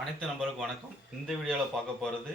அனைத்து நம்பருக்கும் வணக்கம். இந்த வீடியோவில் பார்க்க போகிறது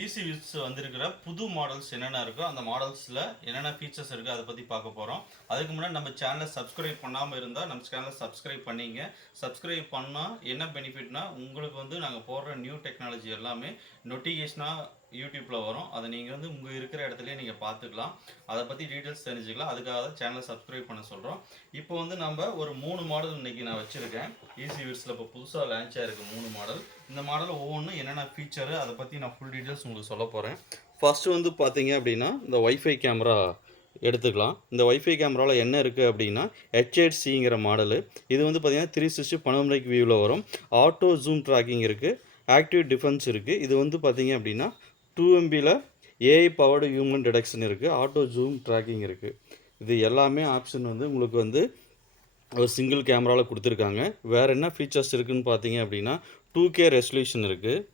ஈஸி வித்ஸ் வந்திருக்கிற புது மாடல்ஸ் என்னென்ன இருக்கோ அந்த மாடல்ஸில் என்னென்ன ஃபீச்சர்ஸ் இருக்குது அதை பற்றி பார்க்க போகிறோம் அதுக்கு முன்னாடி நம்ம சேனலை சப்ஸ்கிரைப் பண்ணாமல் இருந்தால் நம்ம சேனலை சப்ஸ்கிரைப் பண்ணிங்க. சப்ஸ்கிரைப் பண்ணால் என்ன பெனிஃபிட்னா உங்களுக்கு வந்து நாங்கள் போடுற நியூ டெக்னாலஜி எல்லாமே நோட்டிஃபிகேஷனாக யூடியூப்பில் வரும். அதை நீங்கள் வந்து உங்கள் இருக்கிற இடத்துலயே நீங்கள் பார்த்துக்கலாம். அதை பற்றி டீட்டெயில்ஸ் தெரிஞ்சுக்கலாம். அதுக்காக தான் சேனலை சப்ஸ்கிரைப் பண்ண சொல்கிறோம் இப்போ வந்து நம்ம ஒரு மூணு மாடல் இன்றைக்கி நான் வச்சுருக்கேன். ஈஸி வீட்ஸில் இப்போ புதுசாக லான்ச் ஆயிருக்கு மூணு மாடல் இந்த மாடல் ஒவ்வொன்றும் என்னென்ன ஃபீச்சரு அதை பற்றி நான் ஃபுல் டீட்டெயில்ஸ் உங்களுக்கு சொல்ல போகிறேன் ஃபஸ்ட்டு வந்து பார்த்தீங்க அப்படின்னா இந்த ஒய்ஃபை கேமரா எடுத்துக்கலாம். இந்த ஒய்ஃபை கேமராவில் என்ன இருக்குது அப்படின்னா ஹெச்எட்சிங்கிற மாடலு இது வந்து பார்த்திங்கன்னா த்ரீ சிக்ஸ்டி பனோமரிக் வியூவில் வரும். ஆட்டோ ஜூம் ட்ராக்கிங் இருக்குது ஆக்டிவ் டிஃபென்ஸ் இருக்குது இது வந்து பார்த்தீங்க அப்படின்னா டூ எம்பியில் ஏஐ பவர்டு ஹியூமன் டிடெக்ஷன் இருக்குது ஆட்டோ ஜூம் ட்ராக்கிங் இருக்குது இது எல்லாமே ஆப்ஷன் வந்து உங்களுக்கு வந்து ஒரு சிங்கிள் கேமராவில் கொடுத்துருக்காங்க. வேறு என்ன ஃபீச்சர்ஸ் இருக்குதுன்னு பார்த்தீங்க அப்படின்னா டூ கே ரெசல்யூஷன் இருக்குது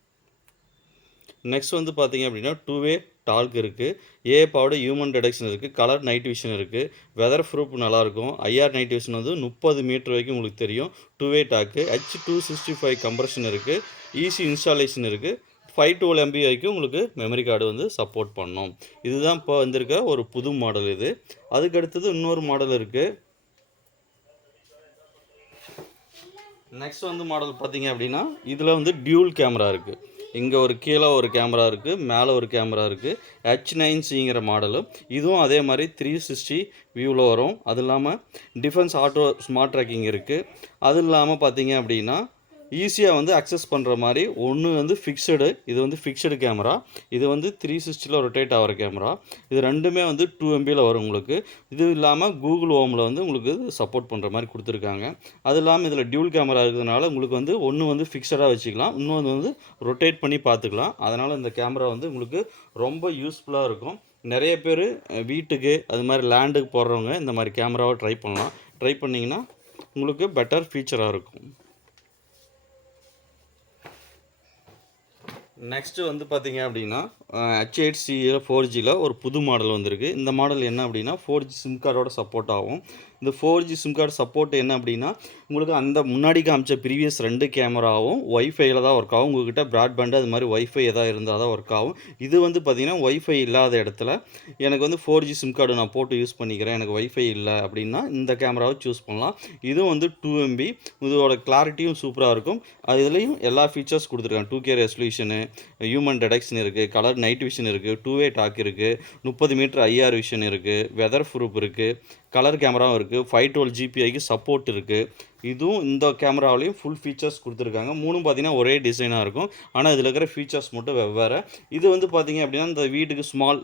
நெக்ஸ்ட் வந்து பார்த்தீங்க அப்படின்னா டூ வே டால்க் இருக்குது ஏ பவர்டு ஹியூமன் டிடெக்ஷன் இருக்குது கலர் நைட் விஷன் இருக்குது வெதர் ப்ரூஃப் நல்லாயிருக்கும் ஐஆர் நைட் விஷன் வந்து முப்பது மீட்டர் வரைக்கும் உங்களுக்கு தெரியும். Two way talk H two sixty five compression இருக்குது ஈஸி இன்ஸ்டாலேஷன் இருக்குது ஃபைவ் டுவெல் எம்பி வரைக்கும் உங்களுக்கு மெமரி கார்டு வந்து சப்போர்ட் பண்ணும். இதுதான் இப்போ வந்திருக்க ஒரு புது மாடல் இது. அதுக்கு அடுத்தது இன்னொரு மாடல் இருக்குது நெக்ஸ்ட் வந்து மாடல் பார்த்தீங்க அப்படின்னா இதில் வந்து டியூல் கேமரா இருக்குது இங்கே ஒரு கீழே ஒரு கேமரா இருக்குது மேலே ஒரு கேமரா இருக்குது ஹெச் நைன் சிங்கிற மாடலு இதுவும் அதே மாதிரி த்ரீ சிக்ஸ்டி வியூவில் வரும். அது இல்லாமல் டிஃபென்ஸ் ஆட்டோ ஸ்மார்ட் ட்ராக்கிங் இருக்குது அது இல்லாமல் பார்த்தீங்க அப்படின்னா ஈஸியாக வந்து அக்சஸ் பண்ணுற மாதிரி ஒன்று வந்து ஃபிக்ஸடு இது வந்து ஃபிக்ஸடு கேமரா இது வந்து த்ரீ சிக்ஸ்டியில் ரொட்டேட் ஆகிற கேமரா இது ரெண்டுமே வந்து டூ எம்பியில் வரும் உங்களுக்கு. இது இல்லாமல் கூகுள் ஹோமில் வந்து உங்களுக்கு சப்போர்ட் பண்ணுற மாதிரி கொடுத்துருக்காங்க. அது இல்லாமல் இதில் டியூல் கேமரா இருக்கிறதுனால உங்களுக்கு வந்து ஒன்று வந்து ஃபிக்ஸடாக வச்சுக்கலாம். இன்னொன்று வந்து ரொட்டேட் பண்ணி பார்த்துக்கலாம். அதனால் இந்த கேமரா வந்து உங்களுக்கு ரொம்ப யூஸ்ஃபுல்லாக இருக்கும். நிறைய பேர் வீட்டுக்கு அது மாதிரி லேண்டுக்கு போடுறவங்க இந்த மாதிரி கேமராவை ட்ரை பண்ணலாம். ட்ரை பண்ணிங்கன்னா உங்களுக்கு பெட்டர் ஃபீச்சராக இருக்கும். நெக்ஸ்ட்டு வந்து பார்த்தீங்க அப்படின்னா ஹெச் எயிட் சியில் ஃபோர் ஜியில் ஒரு புது மாடல் வந்திருக்கு. இந்த மாடல் என்ன அப்படின்னா ஃபோர் ஜி சிம் கார்டோட சப்போர்ட் ஆகும். இந்த four G SIM card support என்ன அப்படின்னா உங்களுக்கு அந்த முன்னாடி காமிச்ச ப்ரீவியஸ் ரெண்டு கேமராவும் ஒய்ஃபைல தான் ஒர்க் ஆகும். உங்கள்கிட்ட ப்ராட்பேண்டு அது மாதிரி ஒய்ஃபை எதாவது இருந்தால் தான் ஒர்க் ஆகும். இது வந்து பார்த்திங்கன்னா ஒய்ஃபை இல்லாத இடத்துல எனக்கு வந்து ஃபோர் ஜி சிம் கார்டு நான் போட்டு யூஸ் பண்ணிக்கிறேன் எனக்கு ஒய்ஃபை இல்லை அப்படின்னா இந்த கேமராவை சூஸ் பண்ணலாம். இதுவும் வந்து டூ எம்பி இதோட கிளாரிட்டியும் சூப்பராக இருக்கும். அது இதுலேயும் எல்லா ஃபீச்சர்ஸ் கொடுத்துருக்காங்க. Two K resolution human detection இருக்குது கலர் நைட் விஷன் இருக்குது டூ வே டாக் இருக்குது முப்பது மீட்டர் ஐஆர் விஷன் இருக்குது வெதர் ப்ரூஃப் இருக்குது கலர் கேமராவும் இருக்குது ஃபைவ் டுவெல் ஜிபிஐக்கு சப்போர்ட் இருக்குது இதுவும் இந்த கேமராவிலையும் ஃபுல் ஃபீச்சர்ஸ் கொடுத்துருக்காங்க. மூணும் பார்த்தீங்கன்னா ஒரே டிசைனாக இருக்கும். ஆனால் இதில் இருக்கிற ஃபீச்சர்ஸ் மட்டும் வெவ்வேறு. இது வந்து பார்த்தீங்க அப்படின்னா இந்த வீட்டுக்கு ஸ்மால்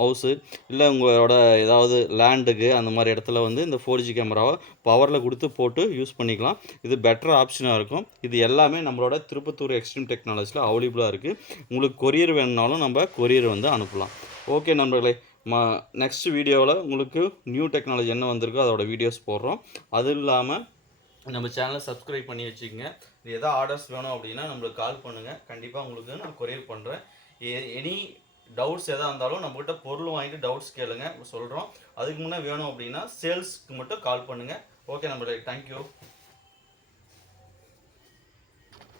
ஹவுஸு இல்லை உங்களோட ஏதாவது லேண்டுக்கு அந்த மாதிரி இடத்துல வந்து இந்த ஃபோர் ஜி கேமராவை பவரில் கொடுத்து போட்டு யூஸ் பண்ணிக்கலாம். இது பெட்டர் ஆப்ஷனாக இருக்கும். இது எல்லாமே நம்மளோட திருப்பத்தூர் எக்ஸ்ட்ரீம் டெக்னாலஜியில் அவைலபிளாக இருக்குது உங்களுக்கு கொரியர் வேணுனாலும் நம்ம கொரியர் வந்து அனுப்பலாம். ஓகே நண்பர்களே. ம நெக்ஸ்ட் வீடியோவில் உங்களுக்கு நியூ டெக்னாலஜி என்ன வந்திருக்கோ அதோட வீடியோஸ் போடுறோம். அது இல்லாமல் நம்ம சேனலை சப்ஸ்கிரைப் பண்ணி வச்சுக்கோங்க. எதாவது ஆர்டர்ஸ் வேணும் அப்படின்னா நம்மளுக்கு கால் பண்ணுங்கள் கண்டிப்பாக உங்களுக்கு நான் கொரியர் பண்ணுறேன் எனி டவுட்ஸ் எதாக இருந்தாலும் நம்மகிட்ட பொருள் வாங்கிட்டு டவுட்ஸ் கேளுங்க. சொல்கிறோம் அதுக்கு முன்னே வேணும் அப்படின்னா சேல்ஸ்க்கு மட்டும் கால் பண்ணுங்கள் ஓகே நம்மளுக்கு தேங்க்யூ